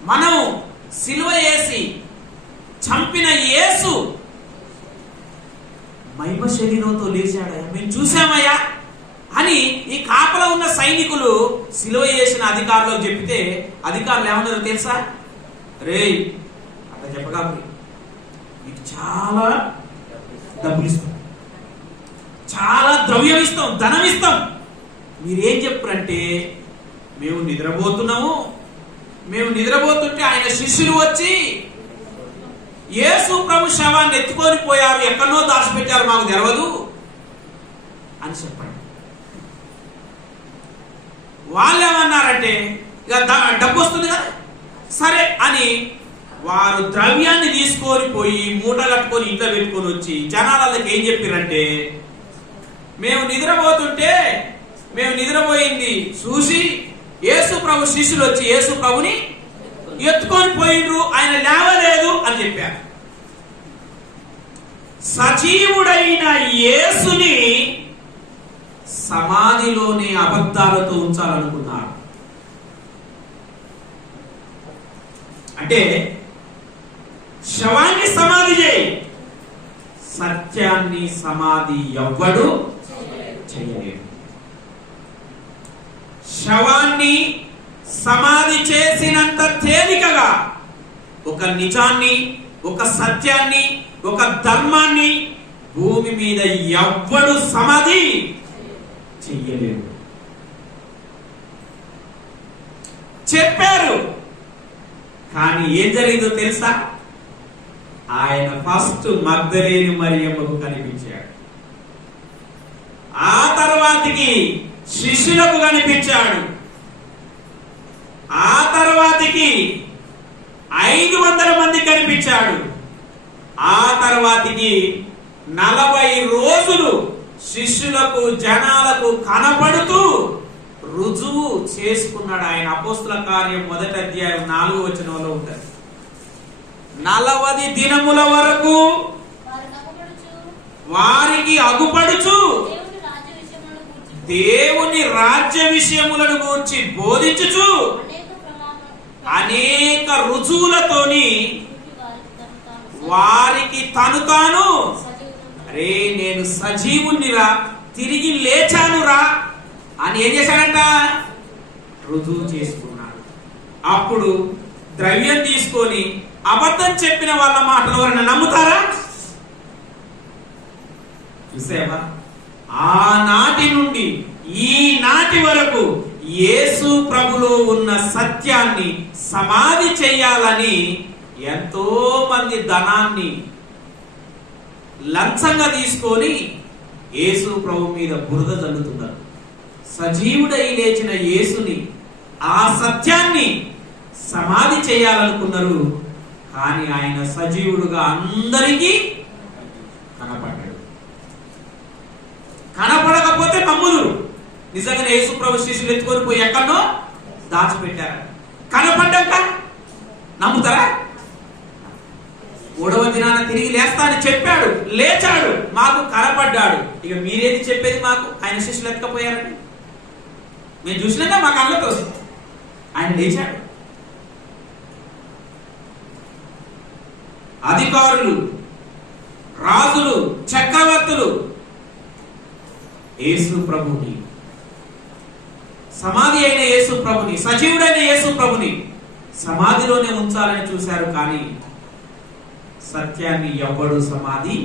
మనం సిలువ వేసి చంపిన యేసు మహిమ శరీరంతో లేచాడయ్యా మేము చూసామయ్యా అని ఈ కాపలో ఉన్న సైనికులు సిలువ చేసిన అధికారులకు చెప్తే అధికారులు ఏమన్నారో తెలుసా? రే అట్లా చెప్పగా మీకు చాలా డబ్బులు ఇస్తాం. చాలా ద్రవ్యం ఇస్తాం ధనం ఇస్తాం. మీరేం చెప్పరంటే మేము నిద్రపోతున్నాము మేము నిద్రపోతుంటే ఆయన శిష్యులు వచ్చి యేసు ప్రభు శవాన్ని ఎత్తుకొని పోయారు. ఎక్కడో దాచిపెట్టారు. మాకు తెలవదు అని చెప్పండి. వాళ్ళు ఏమన్నారంటే ఇక డబ్బు వస్తుంది కదా? సరే అని వారు ద్రవ్యాన్ని తీసుకొని పోయి మూట కట్టుకొని ఇంట్లో పెట్టుకొని వచ్చి జనాలకి ఏం చెప్పారంటే మేము నిద్రపోతుంటే మేము నిద్రపోయింది చూసి యేసు ప్రభు శిష్యులు వచ్చి యేసు ప్రభుని ఎత్తుకొని పోయిండ్రు ఆయన లేవలేదు అని చెప్పారు. సజీవుడైన యేసుని సమాధిలోనే అబద్ధాలతో ఉంచాలనుకున్నారు అంటే శవాన్ని సమాధి చేయి. సత్యాన్ని సమాధి ఎవ్వడు చేయలేడు శవాన్ని సమాధి చేసినంత తేలికగా ఒక నిజాన్ని ఒక సత్యాన్ని ఒక ధర్మాన్ని భూమి మీద ఎవ్వడు సమాధి చెయ్యలేడు చెప్పారు. కానీ ఏం జరిగిందో తెలుసా? ఆయన ఫస్ట్ మగ్ధలేని మరియమ్మకు కనిపించాడు. ఆ తర్వాతికి శిష్యులకు కనిపించాడు. ఆ తర్వాతికి ఐదు వందల మంది కనిపించాడు. ఆ తర్వాతికి నలభై రోజులు శిష్యులకు జనాలకు కనపడుతూ రుజువు చేసుకున్నాడు ఆయన. అపోస్తుల కార్యం మొదటి అధ్యాయం నాలుగు వచనంలో ఉంటుంది. నలవది దినముల వరకు వారికి అగుపడుచు దేవుని రాజ్య విషయములను గూర్చి దేవుని రాజ్య విషయములను గూర్చి బోధించుచు. అనేక రుజువులతోని వారికి తను తాను. అరే నేను సజీవునిరా తిరిగి లేచానురా అని ఏం చేశాడంట? రుజువు చేసుకున్నాడు. అప్పుడు ద్రవ్యం తీసుకొని అబద్ధం చెప్పిన వాళ్ళ మాటలు ఎవరైనా నమ్ముతారా? చూసావా? ఆనాటి నుండి ఈనాటి వరకు యేసు ప్రభులో ఉన్న సత్యాన్ని సమాధి చేయాలని ఎంతో మంది ధనాన్ని లంచంగా తీసుకొని యేసు ప్రభు మీద బురద చల్లుతున్నారు సజీవుడై లేచిన యేసుని ఆ సత్యాన్ని సమాధి చేయాలనుకున్నారు. కానీ ఆయన సజీవుడుగా అందరికీ కనపడ్డాడు కనపడకపోతే నిజంగా యేసు ప్రభు శిష్యులు ఎత్తుకొని పోయి ఎక్కడో దాచిపెట్టారు కనపడ్డాక నమ్ముతారా? మూడవ దినాన తిరిగి లేస్తా అని చెప్పాడు లేచాడు మాకు కనపడ్డాడు. ఇక మీరేది చెప్పేది మాకు? ఆయన శిష్యులు ఎత్తకపోయారని మేము చూసినాక మా కళ్ళతో ఆయన లేచాడు. అధికారులు రాజులు చక్రవర్తులు యేసు ప్రభుని. సమాధి అయిన యేసు ప్రభుని సజీవుడైన యేసు ప్రభుని సమాధిలోనే ఉంచాలని చూశారు కానీ సత్యాన్ని ఎవ్వడు సమాధి